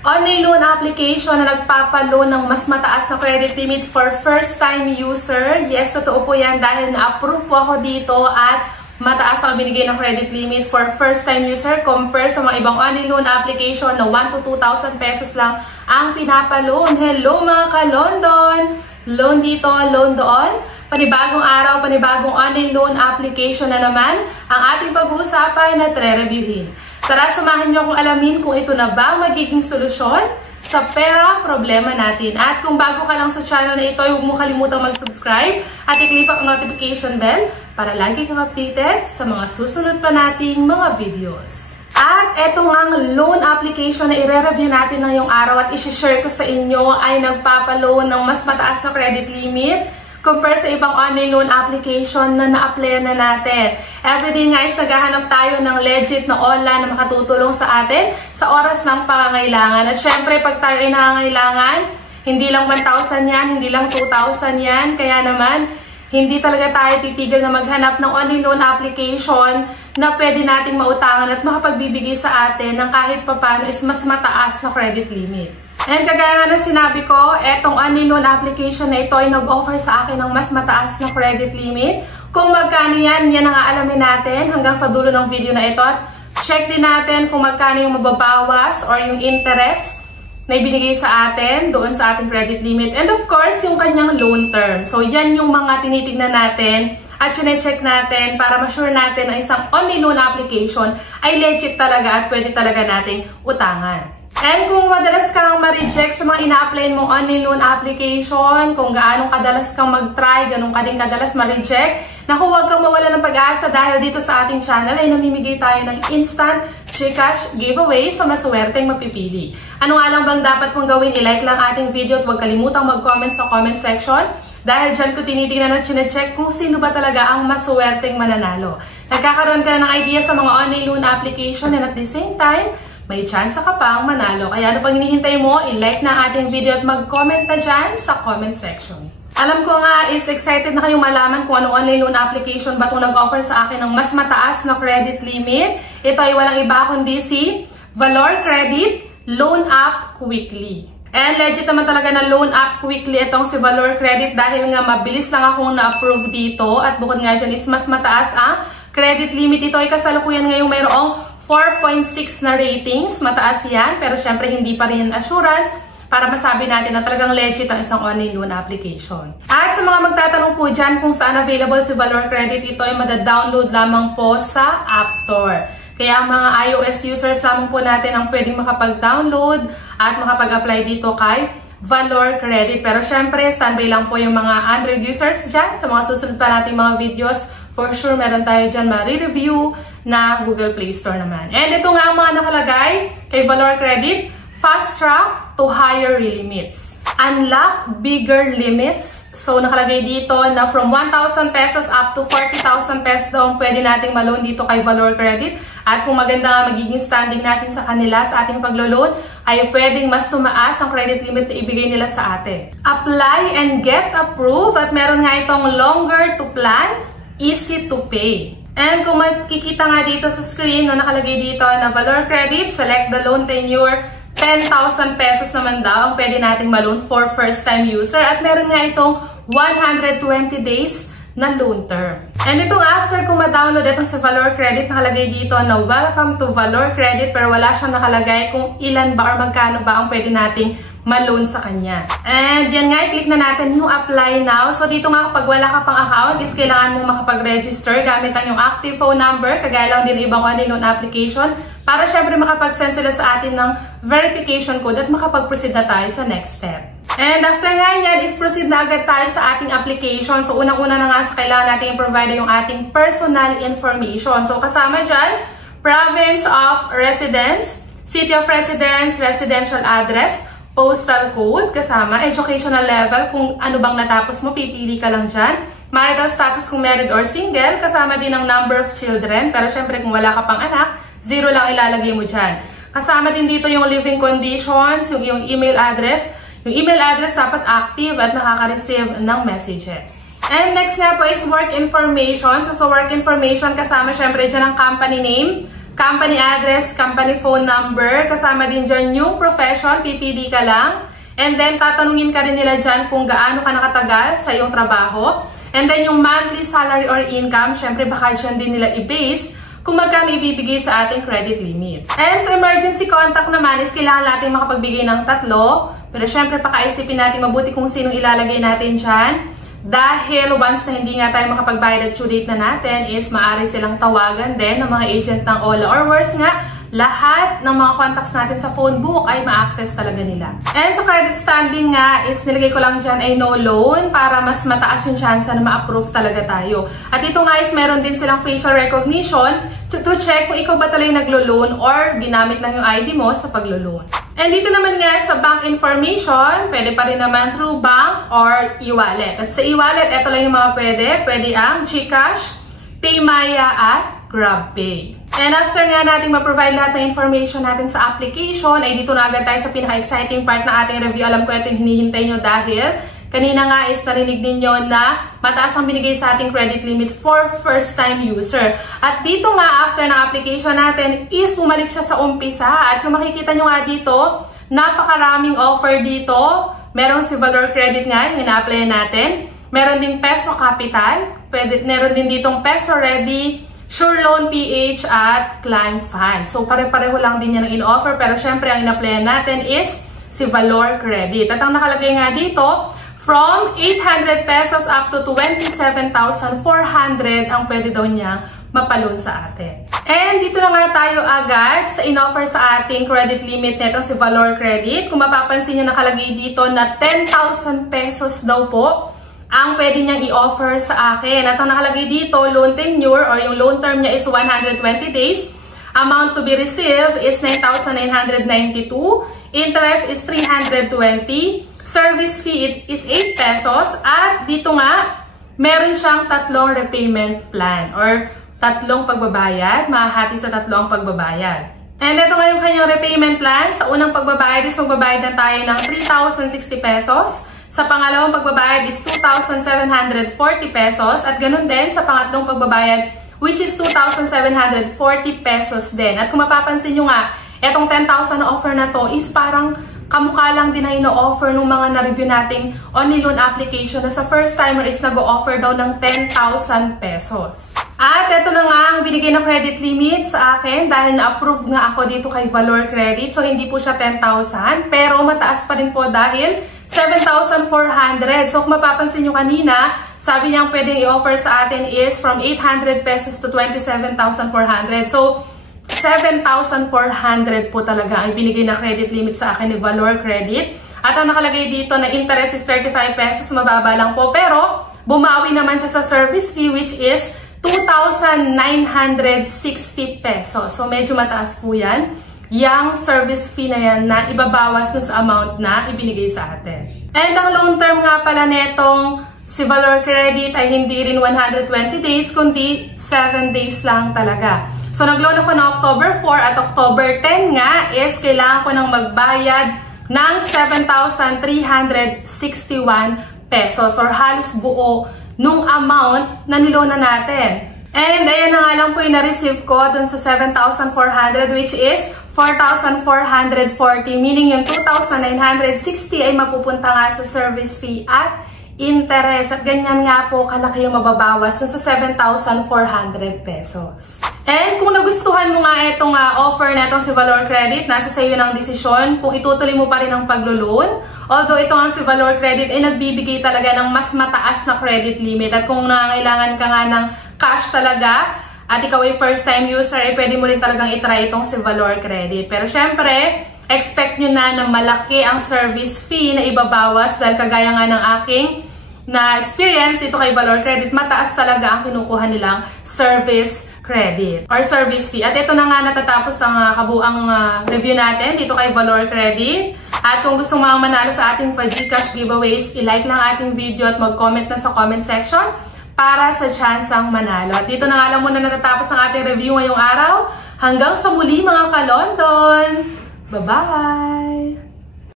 online loan application na nagpapaloan ng mas mataas na credit limit for first-time user. Yes, totoo po yan dahil na-approve po ako dito at mataas ang binigay ng credit limit for first-time user compare sa mga ibang online loan application na 1 to 2,000 pesos lang ang pinapaloan. Hello mga ka-London! Loan dito, loan doon. Panibagong araw, panibagong online loan application na naman ang ating pag-uusapan at re-reviewin. Tara, samahan niyo akong alamin kung ito na ba magiging solusyon sa pera problema natin. At kung bago ka lang sa channel na ito, huwag mo kalimutang mag-subscribe at i-click ang notification bell para lagi kang updated sa mga susunod pa nating mga videos. At eto ang loan application na i-review natin ngayong araw at i-share ko sa inyo ay nagpapaloan ng mas mataas na credit limit compare sa ibang online loan application na na-apply na natin. Everyday guys, naghahanap tayo ng legit na online na makatutulong sa atin sa oras ng pangangailangan. At syempre, pag tayo ay nangangailangan, hindi lang 1,000 yan, hindi lang 2,000 yan. Kaya naman, hindi talaga tayo titigil na maghanap ng online loan application na pwede nating mautangan at makapagbibigay sa atin ng kahit papano is mas mataas na credit limit. And kagaya nga na sinabi ko, etong online loan application na ito ay nag-offer sa akin ng mas mataas na credit limit. Kung magkano yan, yan ang aalamin natin hanggang sa dulo ng video na ito. At check din natin kung magkano yung mababawas or yung interest na ibinigay sa atin doon sa ating credit limit. And of course, yung kanyang loan term. So, yan yung mga tinitignan natin at check natin para ma-sure natin na isang online loan application ay legit talaga at pwede talaga nating utangan. And kung madalas kang ma-reject sa mga ina-apply mong online loan application, kung gaano kadalas kang mag-try, ganun ka din kadalas ma-reject, naku, huwag kang mawala ng pag-asa dahil dito sa ating channel ay namimigay tayo ng instant GCash giveaway sa maswerteng mapipili. Ano nga lang bang dapat mong gawin? I-like lang ating video at huwag kalimutang mag-comment sa comment section dahil dyan ko tinitingnan at chinecheck kung sino ba talaga ang maswerteng mananalo. Nagkakaroon ka na ng idea sa mga online loan application and at the same time, may chance ka pang manalo. Kaya ano pang hinihintay mo? I-like na ating video at mag-comment na dyan sa comment section. Alam ko nga is excited na kayong malaman kung anong online loan application ba itong nag-offer sa akin ng mas mataas na credit limit. Ito ay walang iba kundi si Valor Credit Loan Up Quickly. And legit naman talaga na loan up quickly itong si Valor Credit dahil nga mabilis lang akong na-approve dito at bukod nga dyan is mas mataas ang credit limit. Ito ay kasalukuyan ngayong mayroong 4.6 na ratings. Mataas yan pero syempre hindi pa rin assurance para masabi natin na talagang legit ang isang online loan application. At sa mga magtatanong po dyan kung saan available si Valor Credit, ito ay madadownload lamang po sa App Store. Kaya ang mga iOS users lamang po natin ang pwedeng makapag-download at makapag-apply dito kay Valor Credit. Pero syempre, standby lang po yung mga Android users dyan sa mga susunod pa nating mga videos. For sure, meron tayo dyan ma-review na Google Play Store naman. And ito nga ang mga nakalagay kay Valor Credit. Fast track to higher limits. Unlock bigger limits. So, nakalagay dito na from 1,000 pesos up to 40,000 pesos daw ang pwede nating ma-loan dito kay Valor Credit. At kung maganda nga magiging standing natin sa kanila sa ating paglo-loan, ay pwedeng mas tumaas ang credit limit na ibigay nila sa atin. Apply and get approved. At meron nga itong longer to plan, easy to pay. And kung makikita nga dito sa screen, no, nakalagay dito na Valor Credit, select the loan tenure, 10,000 pesos naman daw ang pwede nating ma-loan for first-time user. At meron nga itong 120 days na loan term. And itong after kung ma-download itong sa Valor Credit, nakalagay dito na welcome to Valor Credit pero wala siyang nakalagay kung ilan ba or magkano ba ang pwede nating ma-loan sa kanya. And yan nga, i-click na natin yung apply now. So dito nga kapag wala ka pang account is kailangan mong makapag-register gamit ang yung active phone number, kagaya lang din ibang online loan application para syempre makapag-send sila sa atin ng verification code at makapag-proceed na tayo sa next step. And after nga yan is proceed na agad tayo sa ating application. So unang-una na nga sa kailangan natin i-provide yung ating personal information. So kasama dyan, province of residence, city of residence, residential address, postal code, kasama educational level, kung ano bang natapos mo, pipili ka lang dyan. Marital status kung married or single, kasama din ang number of children, pero syempre kung wala ka pang anak, 0 lang ilalagay mo dyan. Kasama din dito yung living conditions, yung email address. Yung email address dapat active at nakaka-receive ng messages. And next nga po is work information. So sa work information, kasama syempre dyan ang company name, company address, company phone number, kasama din dyan yung profession, PPD ka lang. And then, tatanungin ka rin nila dyan kung gaano ka nakatagal sa iyong trabaho. And then, yung monthly salary or income, syempre baka dyan din nila i-base kung magkano ibibigay sa ating credit limit. And sa emergency contact naman is kailangan natin makapagbigay ng 3. Pero syempre, pakaisipin natin mabuti kung sinong ilalagay natin dyan. Dahil once na hindi nga tayo makapagbayad at due date na natin is maaari silang tawagan din ng mga agent ng Ola or worse nga, lahat ng mga contacts natin sa phone book ay ma-access talaga nila. And sa credit standing nga is nilagay ko lang dyan ay no loan para mas mataas yung chance na ma-approve talaga tayo. At ito nga is meron din silang facial recognition to check kung ikaw ba talagang naglo-loan or ginamit lang yung ID mo sa paglo-loan. And dito naman nga sa bank information, pwede pa rin naman through bank or e-wallet. At sa e-wallet, ito lang yung mga pwede. Pwede ang GCash, PayMaya at GrabPay. And after nga natin ma-provide lahat ng information natin sa application, ay dito na agad tayo sa pinaka-exciting part ng ating review. Alam ko ito yung hinihintay nyo dahil kanina nga is narinig ninyo na mataas ang binigay sa ating credit limit for first-time user. At dito nga, after ng application natin, is bumalik siya sa umpisa. At kung makikita nyo nga dito, napakaraming offer dito. Merong si Valor Credit nga, yung ina-apply natin. Meron ding Peso Capital. Meron din ditong Peso Ready, Sure Loan PH at Climb Fund. So, pare-pareho lang din yan ang in-offer. Pero syempre, ang in-applyan natin is si Valor Credit. At ang nakalagay nga dito, from 800 pesos up to 27,400 ang pwede daw niya mapaloan sa atin. And dito na nga tayo agad sa in-offer sa ating credit limit netong si Valor Credit. Kung mapapansin nyo nakalagay dito na 10,000 pesos daw po ang pwede niyang i-offer sa akin. At ang nakalagay dito, loan tenure or yung loan term niya is 120 days. Amount to be received is 9,992. Interest is 320. Service fee is 8 pesos. At dito nga, meron siyang 3 repayment plan or 3 pagbabayad. Mahahati sa 3 pagbabayad. And ito nga yung kanyang repayment plan. Sa unang pagbabayad is magbabayad na tayo ng 3,060 pesos. Sa pangalawang pagbabayad is 2,740 pesos. At ganun din sa pangatlong pagbabayad which is 2,740 pesos din. At kung mapapansin nyo nga, etong 10,000 na offer na to is parang kamukha lang din na ino-offer ng mga na-review nating only loan application na sa first timer is nag-o-offer daw ng 10,000 pesos. At ito na nga ang binigay na credit limit sa akin dahil na-approve nga ako dito kay Valor Credit. So hindi po siya 10,000 pero mataas pa rin po dahil 7,400. So kung mapapansin nyo kanina, sabi niya ang pwedeng i-offer sa atin is from 800 pesos to 27,400. So 7,400 po talaga ang binigay na credit limit sa akin ni Valor Credit. At ang nakalagay dito na interest is 35 pesos, mababa lang po. Pero bumawi naman siya sa service fee which is 2,960 pesos. So medyo mataas po yan. Yang service fee na yan na ibabawas dun sa amount na ibinigay sa atin. And ang loan term nga pala netong si Valor Credit ay hindi rin 120 days, kundi 7 days lang talaga. So nag-loan ako ng October 4 at October 10 nga is kailangan ko nang magbayad ng 7,361 pesos or halos buo nung amount na niloan natin. And ayan na nga lang po yung na-receive ko dun sa 7,400 which is 4,440, meaning yung 2,960 ay mapupunta nga sa service fee at interest. At ganyan nga po kalaki yung mababawas dun sa 7,400 pesos. And kung nagustuhan mo nga itong offer na itong si Valor Credit, nasa sa iyo ng desisyon kung itutuloy mo pa rin ang paglo-loan. Although ito ang si Valor Credit ay nagbibigay talaga ng mas mataas na credit limit. At kung nangangailangan ka nga ng cash talaga at ikaw ay first time user, ay pwede mo rin talagang itry itong si Valor Credit. Pero syempre, expect nyo na malaki ang service fee na ibabawas dahil kagaya nga ng aking na experience dito kay Valor Credit, mataas talaga ang kinukuha nilang service credit or service fee. At ito na nga natatapos ang kabuang review natin dito kay Valor Credit. At kung gusto mo manalo sa ating GCash giveaways, i-like lang ating video at mag-comment na sa comment section para sa chance ang manalo. At dito na nga lang muna natatapos ang ating review ngayong araw. Hanggang sa muli mga ka-London! Bye-bye!